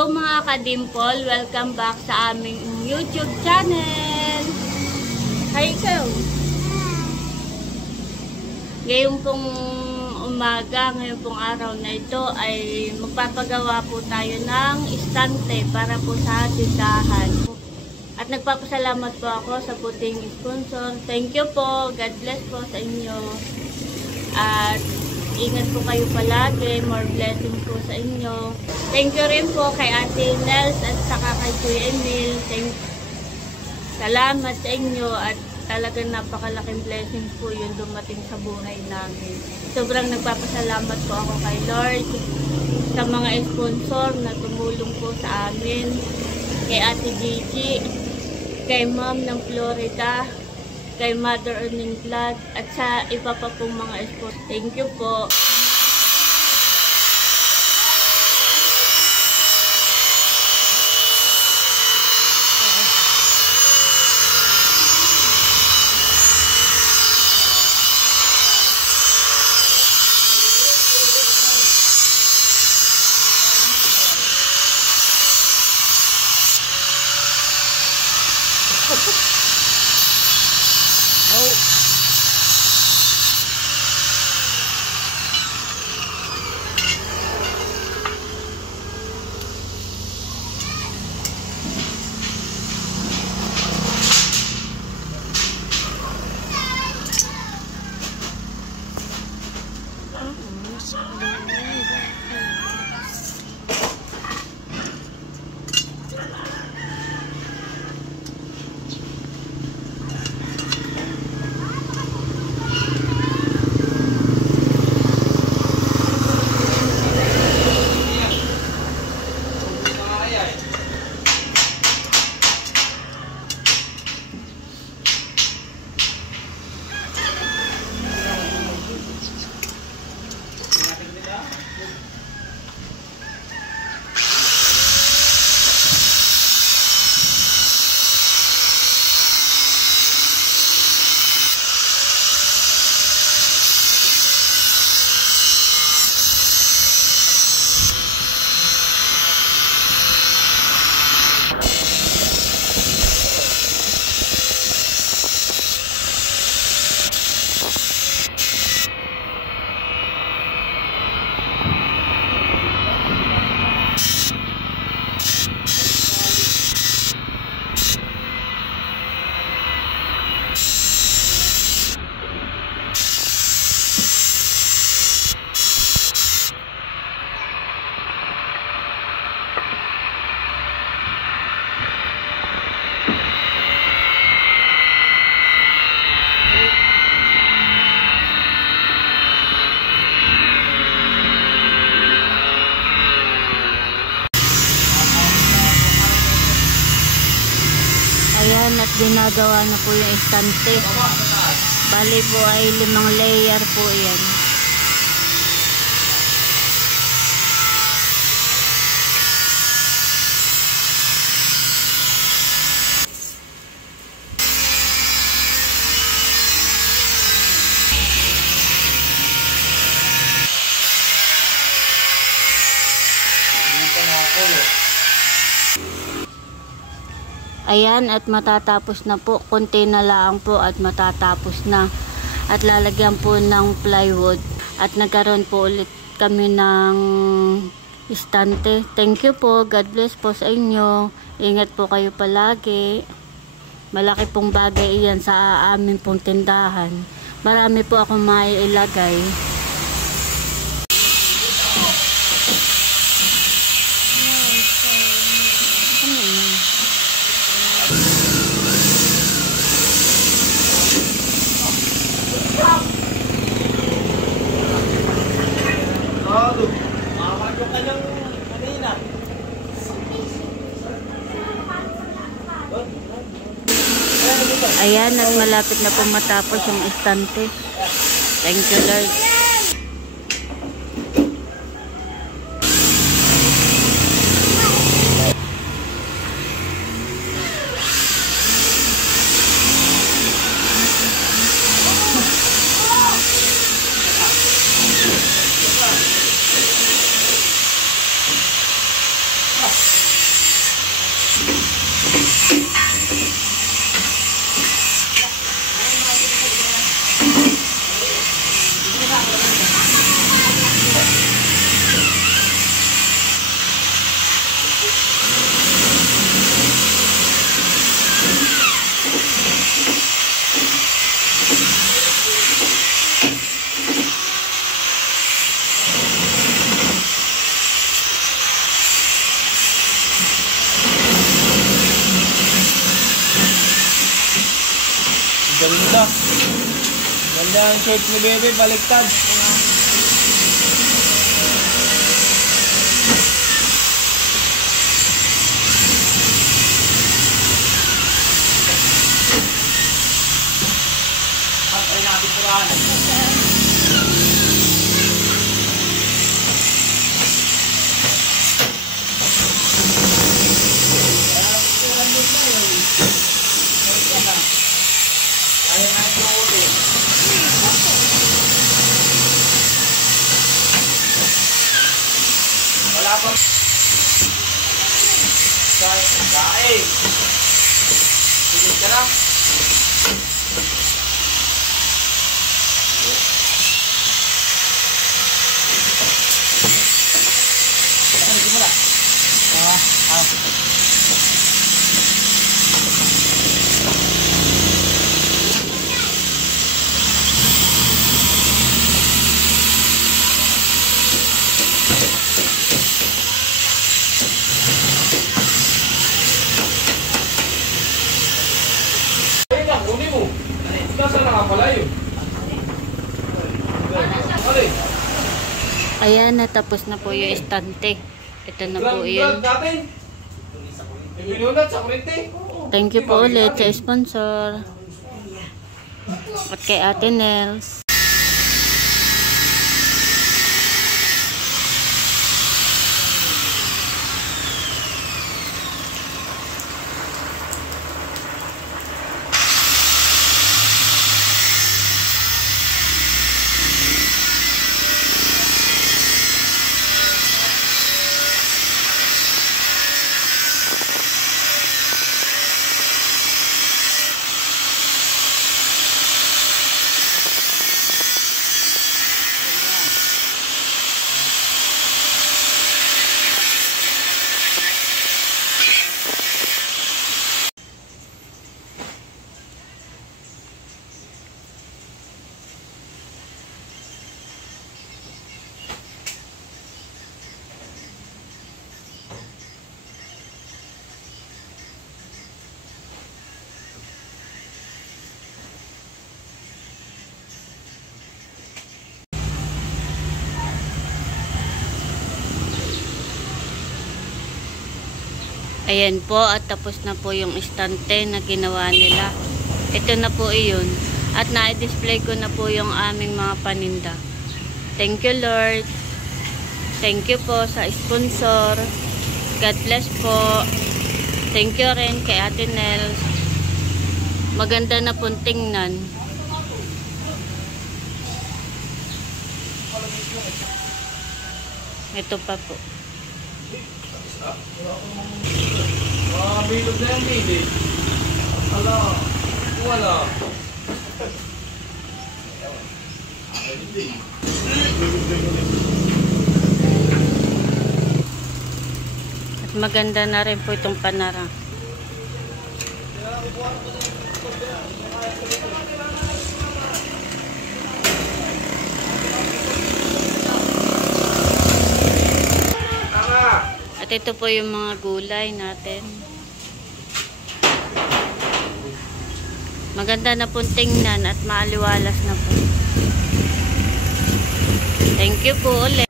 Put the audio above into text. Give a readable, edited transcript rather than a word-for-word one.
Hello mga ka-dimple, welcome back sa aming YouTube channel. Hi ikaw. Ngayon pong umaga, ngayon pong araw na ito ay magpapagawa po tayo ng istante para po sa tindahan. At nagpapasalamat po ako sa puting sponsor. Thank you po. God bless po sa inyo. At ingat po kayo palagi. More blessings po sa inyo. Thank you rin po kay Ate Nels at saka kay Kuya Emil. Salamat sa inyo at talagang napakalaking blessings po yung dumating sa buhay namin. Sobrang nagpapasalamat po ako kay Lord sa mga sponsor na tumulong po sa amin. Kay Ate Gigi, kay Ma'am ng Florida, kay Mother Earning Blood, at sa iba pa pong mga sponsor. Thank you po. Ayan, at ginagawa na po yung istante. Bali po ay 5 layer po yan. Ayan, at matatapos na po. Konti na lang po at matatapos na. At lalagyan po ng plywood. At nagkaroon po ulit kami ng istante. Thank you po. God bless po sa inyo. Ingat po kayo palagi. Malaki pong bagay iyan sa amin pong tindahan. Marami po akong maiilagay. Ayan, at malapit na po matapos yung istante. Thank you, Lord. Ganda. Ganda ang shorts ni Bebe, baliktad. Ay natin purahan. Wala pang kain. Pinig ka na. Kunin mo. Nasaan na nga pala yun? Ayan, natapos na po yung estante. Ito na po yun. Thank you po ulit sa sponsor. At kay Ate Nels. Ayan po, at tapos na po yung estante na ginawa nila. Ito na po iyon. At na-display ko na po yung aming mga paninda. Thank you, Lord. Thank you po sa sponsor. God bless po. Thank you rin kay Ate Nels. Maganda na pong tingnan. Ito pa po. Bilog na yung baby. Ala. Wala. At maganda na rin po itong panara. At ito po yung mga gulay natin. Maganda na pong tingnan at maaliwalas na po. Thank you po ulit.